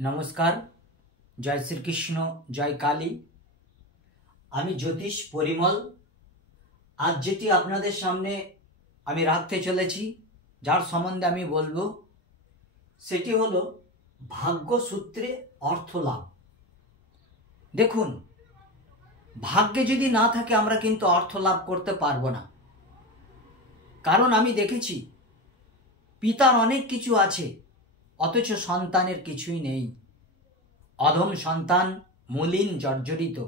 নমস্কার, জয় শ্রীকৃষ্ণ, জয় কালী। আমি জ্যোতিষ পরিমল। আজ যেটি আপনাদের সামনে আমি রাখতে চলেছি, যার সম্বন্ধে আমি বলবো, সেটি হলো ভাগ্যসূত্রে অর্থ লাভ। দেখুন, ভাগ্যে যদি না থাকে আমরা কিন্তু অর্থ লাভ করতে পারবো না। কারণ আমি দেখেছি পিতার অনেক কিছু আছে, অথচ সন্তানের কিছুই নেই। অধম সন্তান, মলিন জর্জরিত।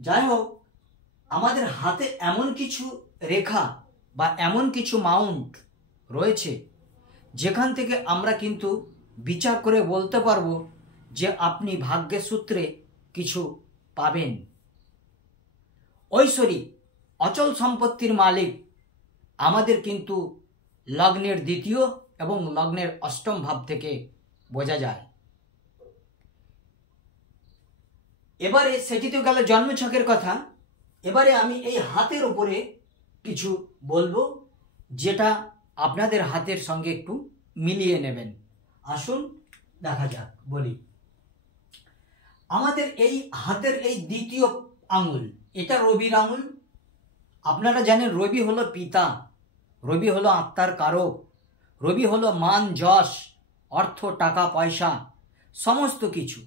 যাই হোক, আমাদের হাতে এমন কিছু রেখা বা এমন কিছু মাউন্ট রয়েছে যেখান থেকে আমরা কিন্তু বিচার করে বলতে পারবো যে আপনি ভাগ্যের সূত্রে কিছু পাবেন। ঐশ্বরিক অচল সম্পত্তির মালিক আমাদের কিন্তু লগ্নের দ্বিতীয় এবং লগ্নের অষ্টম ভাব থেকে বোঝা যায়। এবারে সেটি তো গেল জন্মছকের কথা। এবারে আমি এই হাতের উপরে কিছু বলবো, যেটা আপনাদের হাতের সঙ্গে একটু মিলিয়ে নেবেন। আসুন দেখা যাক। বলি, আমাদের এই হাতের এই দ্বিতীয় আঙুল, এটা রবির আঙুল। আপনারা জানেন রবি হলো পিতা, রবি হলো আত্মার কারক, রবি হলো মান যশ, অর্থ, টাকা পয়সা, সমস্ত কিছু।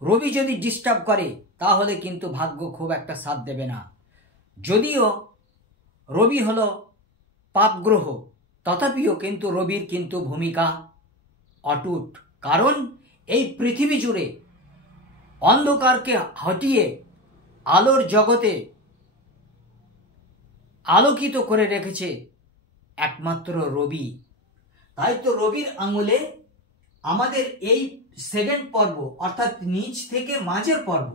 রবি যদি ডিস্টার্ব করে তাহলে কিন্তু ভাগ্য খুব একটা সাথ দেবে না। যদিও রবি হলো পাপ গ্রহ, তথাপিও কিন্তু রবির কিন্তু ভূমিকা অটুট। কারণ এই পৃথিবী জুড়ে অন্ধকারকে হটিয়ে আলোর জগতে আলোকিত করে রেখেছে একমাত্র রবি। তাই তো রবির আঙুলে আমাদের এই সেকেন্ড পর্ব, অর্থাৎ নিচ থেকে মাঝের পর্ব,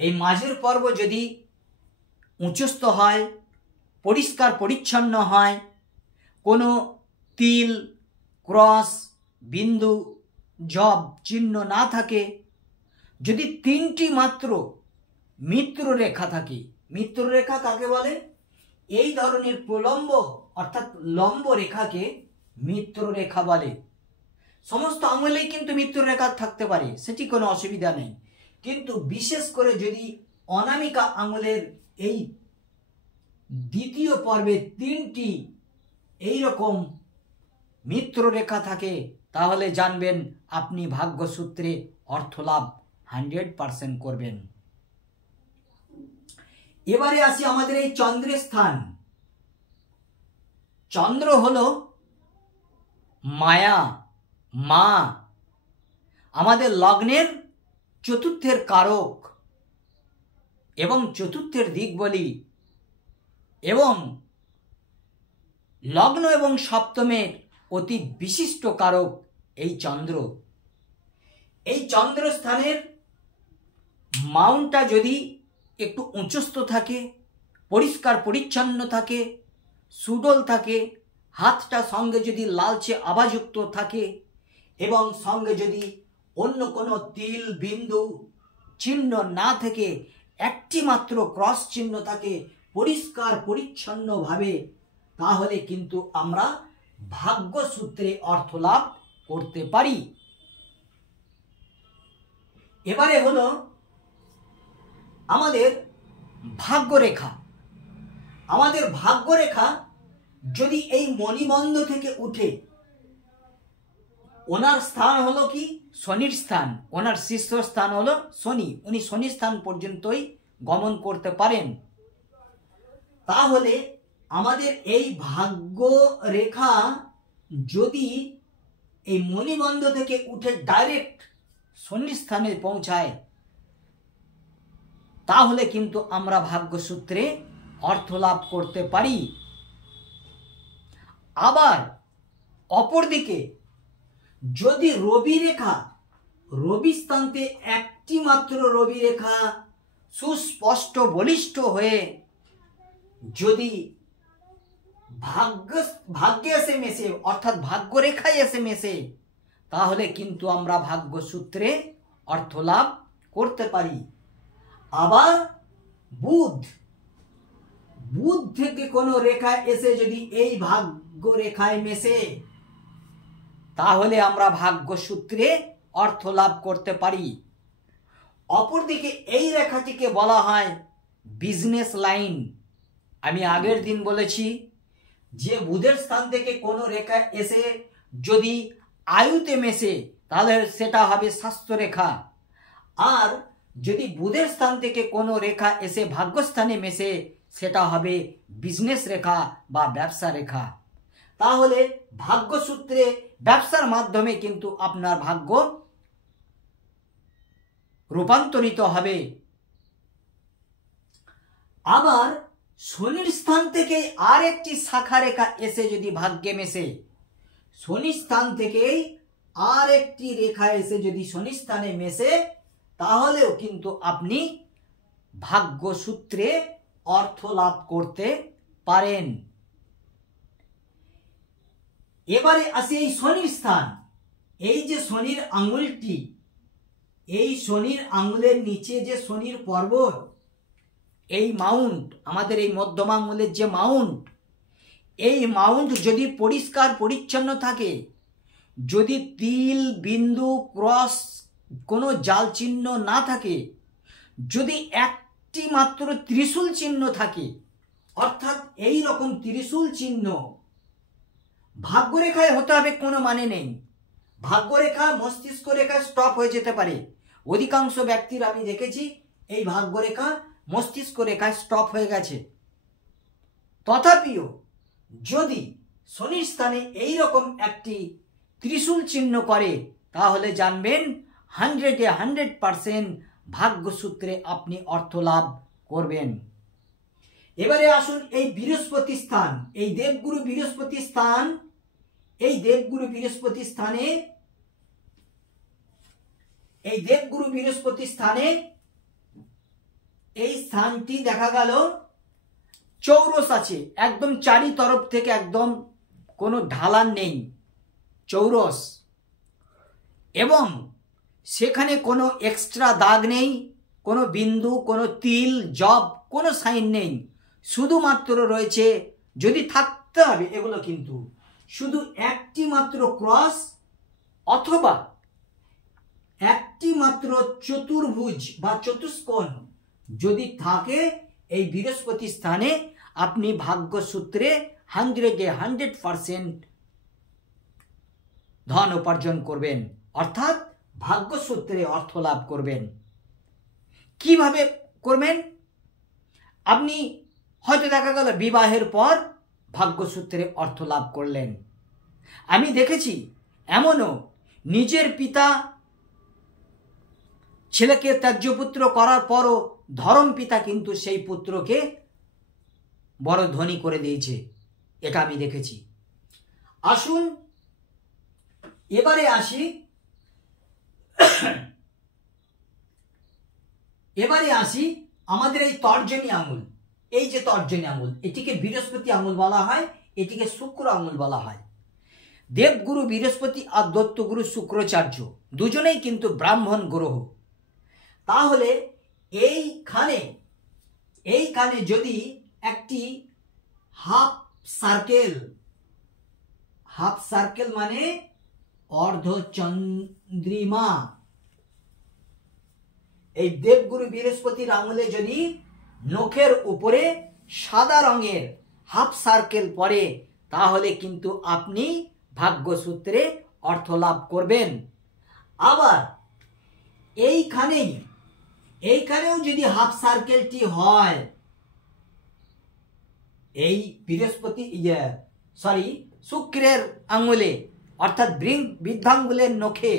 এই মাঝের পর্ব যদি উঁচুস্থ হয়, পরিষ্কার পরিচ্ছন্ন হয়, কোনো তিল, ক্রস, বিন্দু, জব চিহ্ন না থাকে, যদি তিনটি মাত্র মিত্র রেখা থাকে, মিত্র রেখা কাকে বলে? এই ধরনের প্রলম্ব অর্থাৎ লম্ব রেখাকে মিত্র রেখা বলে। সমস্ত আঙুলেই কিন্তু মিত্র রেখা থাকতে পারে, সেটি কোনো অসুবিধা নেই। কিন্তু বিশেষ করে যদি অনামিকা আঙুলের এই দ্বিতীয় পর্বে তিনটি এইরকম মিত্র রেখা থাকে, তাহলে জানবেন আপনি ভাগ্যসূত্রে অর্থলাভ 100% করবেন। এবারে আসি আমাদের এই চন্দ্রের স্থান। চন্দ্র হলো মায়া, মা, আমাদের লগ্নের চতুর্থের কারক এবং চতুর্থের দিক বলি, এবং লগ্ন এবং সপ্তমের অতি বিশিষ্ট কারক এই চন্দ্র। এই চন্দ্র স্থানের মাউন্টটা যদি একটু উঁচুস্থ থাকে, পরিষ্কার পরিচ্ছন্ন থাকে, সুডল থাকে, হাতটা সঙ্গে যদি লালচে আভাযুক্ত থাকে, এবং সঙ্গে যদি অন্য কোনো তিল, বিন্দু চিহ্ন না থেকে একটি মাত্র ক্রস চিহ্ন থাকে পরিষ্কার পরিচ্ছন্নভাবে, তাহলে কিন্তু আমরা ভাগ্যসূত্রে অর্থ লাভ করতে পারি। এবারে হলো আমাদের ভাগ্যরেখা। আমাদের ভাগ্যরেখা যদি এই মণিবন্ধ থেকে উঠে, ওনার স্থান হলো কি? শনির স্থান। ওনার শীর্ষস্থান হলো শনি, উনি শনি স্থান পর্যন্তই গমন করতে পারেন। তাহলে আমাদের এই ভাগ্য রেখা যদি এই মণিবন্ধ থেকে উঠে ডাইরেক্ট শনির স্থানে পৌঁছায়, তাহলে কিন্তু আমরা ভাগ্যসূত্রে অর্থ লাভ করতে পারি। আবার অপরদিকে যদি রবি রেখা, রবি স্থানতে একটি মাত্র রবি রেখা সুস্পষ্ট বলিষ্ঠ হয়ে যদি ভাগ্যে এসে মেশে, অর্থাৎ ভাগ্যরেখায় এসে মেশে, তাহলে কিন্তু আমরা ভাগ্যসূত্রে অর্থ লাভ করতে পারি। আবার বুধ থেকে কোনো রেখা এসে যদি এই ভাগ্য রেখায় মেশে, তাহলে আমরা ভাগ্যসূত্রে অর্থ লাভ করতে পারি। অপরদিকে এই রেখাটিকে বলা হয় বিজনেস লাইন। আমি আগের দিন বলেছি যে বুধের স্থান থেকে কোনো রেখা এসে যদি আয়ুতে মেশে তাহলে সেটা হবে স্বাস্থ্য রেখা, আর যদি বুধের স্থান থেকে কোনো রেখা এসে ভাগ্যস্থানে মেশে সেটা হবে বিজনেস রেখা বা ব্যবসা রেখা। তাহলে ভাগ্যসূত্রে ব্যবসার মাধ্যমে কিন্তু আপনার ভাগ্য রূপান্তরিত হবে। আবার শনির স্থান থেকে আর একটি শাখা রেখা এসে যদি ভাগ্যে মেশে, শনির স্থান থেকেই আর একটি রেখা এসে যদি শনির স্থানে মেশে তাহলেও কিন্তু আপনি ভাগ্যসূত্রে অর্থ লাভ করতে পারেন। এবারে আসি এই শনির স্থান। এই যে শনির আঙুলটি, এই শনির আঙুলের নিচে যে শনির পর্বত, এই মাউন্ট, আমাদের এই মধ্যমা আঙুলের যে মাউন্ট, এই মাউন্ট যদি পরিষ্কার পরিচ্ছন্ন থাকে, যদি তিল বিন্দু ক্রস কোনো জাল চিহ্ন না থাকে, যদি একটি মাত্র ত্রিশূল চিহ্ন থাকে, অর্থাৎ এই রকম ত্রিশূল চিহ্ন ভাগ্যরেখায় হতে হবে কোনো মানে নেই। ভাগ্যরেখা মস্তিষ্ক রেখা স্টপ হয়ে যেতে পারে। অধিকাংশ ব্যক্তির আমি দেখেছি এই ভাগ্যরেখা মস্তিষ্ক রেখায় স্টপ হয়ে গেছে। তথাপিও যদি শনির স্থানে এই রকম একটি ত্রিশূল চিহ্ন করে তাহলে জানবেন 100% ভাগ্যসূত্রে আপনি অর্থ লাভ করবেন। এবারে আসুন এই বৃহস্পতি স্থান, এই দেবগুরু বৃহস্পতি স্থান, এই দেবগুরু বৃহস্পতি স্থানে, এই দেবগুরু বৃহস্পতি স্থানে এই স্থানটি দেখা গেল চৌরস আছে, একদম চারি তরফ থেকে একদম কোনো ঢালান নেই, চৌরস, এবং সেখানে কোনো এক্সট্রা দাগ নেই, কোনো বিন্দু, কোনো তিল জব, কোনো সাইন নেই, শুধুমাত্র রয়েছে, যদি থাকতে হবে এগুলো কিন্তু শুধু একটি মাত্র ক্রস অথবা একটি মাত্র চতুর্ভুজ বা চতুষ্কোণ যদি থাকে এই বৃহস্পতি স্থানে আপনি ভাগ্যসূত্রে 100% ধন উপার্জন করবেন, অর্থাৎ ভাগ্যসূত্রে অর্থ লাভ করবেন। কিভাবে করবেন? আপনি হয়তো দেখা গেল বিবাহের পর ভাগ্যসূত্রে অর্থ লাভ করলেন। আমি দেখেছি এমনও নিজের পিতা ছেলেকে ত্যায্যপুত্র করার পরও ধরম পিতা কিন্তু সেই পুত্রকে বড় ধনী করে দিয়েছে, এটা আমি দেখেছি। আসুন এবারে আসি আমাদের এই তর্জনী আঙুল। এই যে তর্জনী আঙুল, এটিকে বৃহস্পতি আঙুল বলা হয়, এটিকে শুক্র আঙুল বলা হয়। দেবগুরু বৃহস্পতি আর দত্তগুরু শুক্রাচার্য দুজনেই কিন্তু ব্রাহ্মণ গ্রহ। তাহলে এইখানে যদি একটি হাফ সার্কেল মানে অর্ধচন্দ্রিমা, এই দেবগুরু বৃহস্পতির আঙুলে যদি নখের উপরে সাদা রঙের হাফ সার্কেল পড়ে তাহলে কিন্তু আপনি ভাগ্যসূত্রে অর্থ লাভ করবেন। আবার এইখানেও যদি হাফ সার্কেলটি হয়, এই বৃহস্পতি শুক্রের আঙুলে অর্থাৎ বৃদ্ধাঙ্গুলের নখে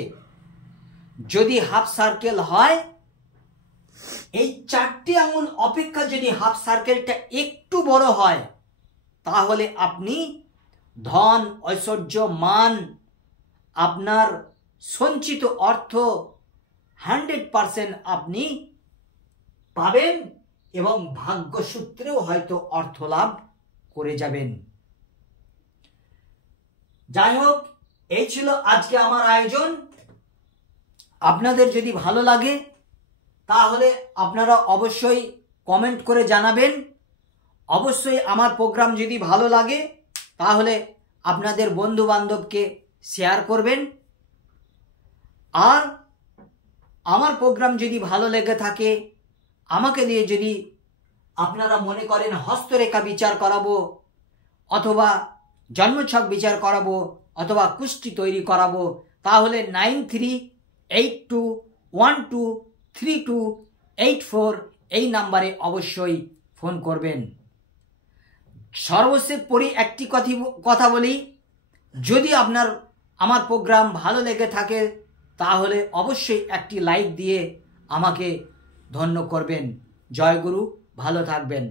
যদি হাফ সার্কেল হয়, এই চারটি আঙুল অপেক্ষা যদি হাফ সার্কেলটা একটু বড় হয় তাহলে আপনি ধন ঐশ্বর্য মান আপনার সঞ্চিত অর্থ 100% আপনি পাবেন এবং ভাগ্যসূত্রেও হয়তো অর্থ লাভ করে যাবেন। যাই হোক, এই ছিল আজকে আমার আয়োজন। আপনাদের যদি ভালো লাগে তাহলে আপনারা অবশ্যই কমেন্ট করে জানাবেন। অবশ্যই আমার প্রোগ্রাম যদি ভালো লাগে তাহলে আপনাদের বন্ধু বান্ধবকে শেয়ার করবেন। আর আমার প্রোগ্রাম যদি ভালো লেগে থাকে, আমাকে দিয়ে যদি আপনারা মনে করেন হস্তরেখা বিচার করাবো, অথবা জন্মছক বিচার করাবো, অথবা কুষ্টি তৈরি করাবো, তাহলে 9382123284 এই নাম্বারে অবশ্যই ফোন করবেন। সর্বশেষ একটি কথা বলি, যদি আমার প্রোগ্রাম ভালো লেগে থাকে তাহলে অবশ্যই একটি লাইক দিয়ে আমাকে ধন্য করবেন। জয় গুরু, ভালো থাকবেন।